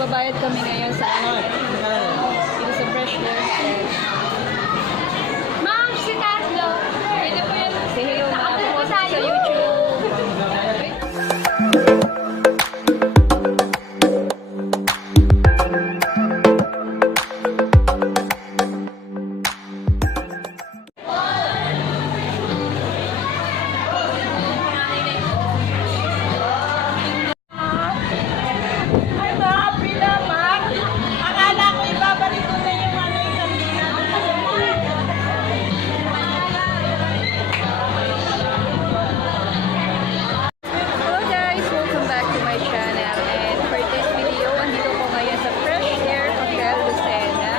magbabayad kami ngayon sa dito sa Fresh Air. Ma'am, si Tatlo. Pwede po yan. Si Heo Naka-upload po sa tayo. YouTube. Ay, happy naman. Akala ko ibabalik ko na yung isang Hello guys! Welcome back to my channel. And for this video, andito ko ngayon sa Fresh Air Hotel Lucena.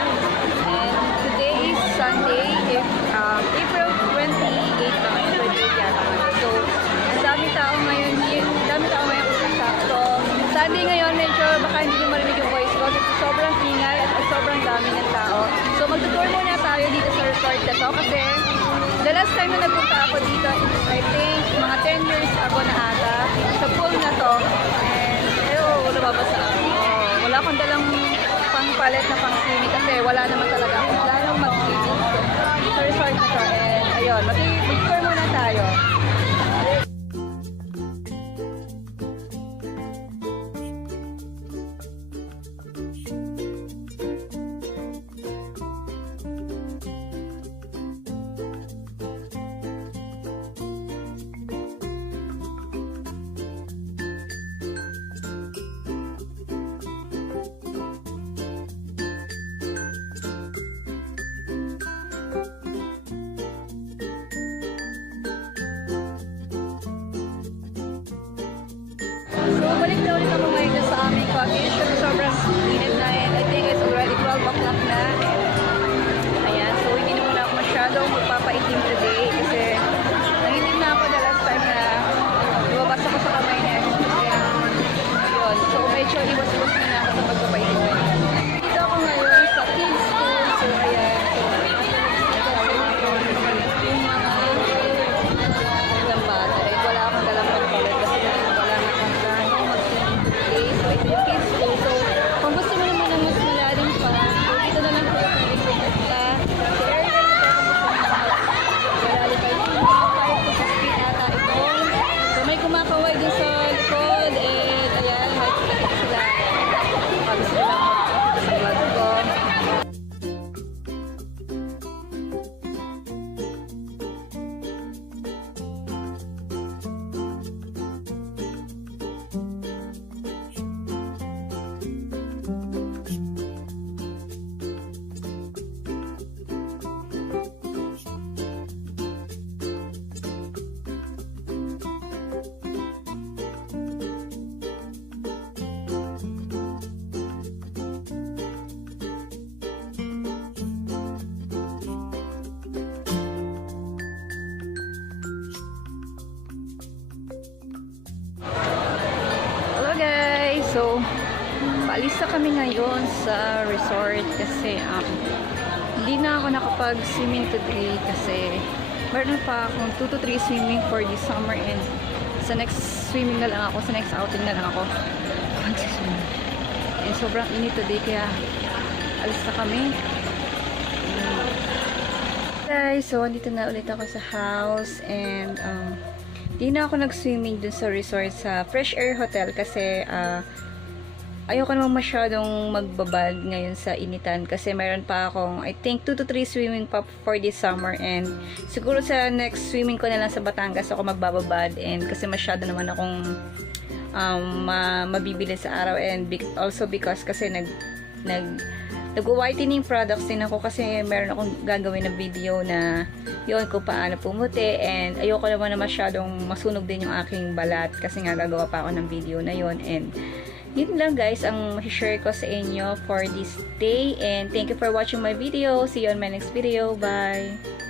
And today is Sunday, April 28 na ngayon, 28 yata. So, ang dami tao ngayon So, Sunday ngayon, medyo baka hindi nyo marinig yung voice ko kasi sobrang ingay at sobrang dami ng tao. So, magtutour muna tayo dito sa resort na to kasi the last time na nagpunta ako dito, I think mga 10 years ago na ata, sa pool na to. And, nababasa ako. Wala akong dalang pang-palet na pang-swimming kasi wala naman talaga ako. Wala nang mag-swimming. So, sa resort na to. And, ayun, mag-tour muna tayo. So, balik na ulit ako ngayon sa aming cottage. Kasi sobrang init na and I think it's already 12 o'clock na. Ayan, so hindi na muna ako masyadong magpapaitim today kasi nangitim na ako the last time na lumabas ako sa kamay niya. Kaya, yun. So, medyo iwas-iwas na ako sa magpapaitim. Dito ako ngayon sa kids school. So, ayan. Yung mga ilang bata. Wala akong dalang pagpalit kasi wala na akong so, ito yung kids school. So, kung gusto mo naman ng mas malalim pa, so, dito na lang po yung pupunta. So, area na ito, kung gusto mo malalim pa yung 5 to 16 ata ito. So, may kumakaway din sa likod. And, ayan, may kita sila. Pag gusto nila mag-upload sa vlog ko. Hello guys! So, paalis na kami ngayon sa resort kasi hindi na ako nakapag-swimming today kasi meron pa akong 2 to 3 swimming for this summer and sa next swimming na lang ako, sa next outing na lang ako mag-swimming. And sobrang init today kaya alis na kami. Guys, so andito na ulit ako sa house and di na ako nag-swimming dun sa resort sa Fresh Air Hotel kasi ayoko naman masyadong magbabad ngayon sa initan kasi meron pa akong I think 2 to 3 swimming pa for this summer and siguro sa next swimming ko na lang sa Batangas ako magbababad and kasi masyado naman akong mabibili sa araw and also because kasi nag-whitening products din ako kasi meron akong gagawin na video na yun kung paano pumuti and ayoko naman na masyadong masunog din yung aking balat kasi nga gagawa pa ako ng video na yun and yun lang guys ang share ko sa inyo for this day and thank you for watching my video. See you on my next video. Bye!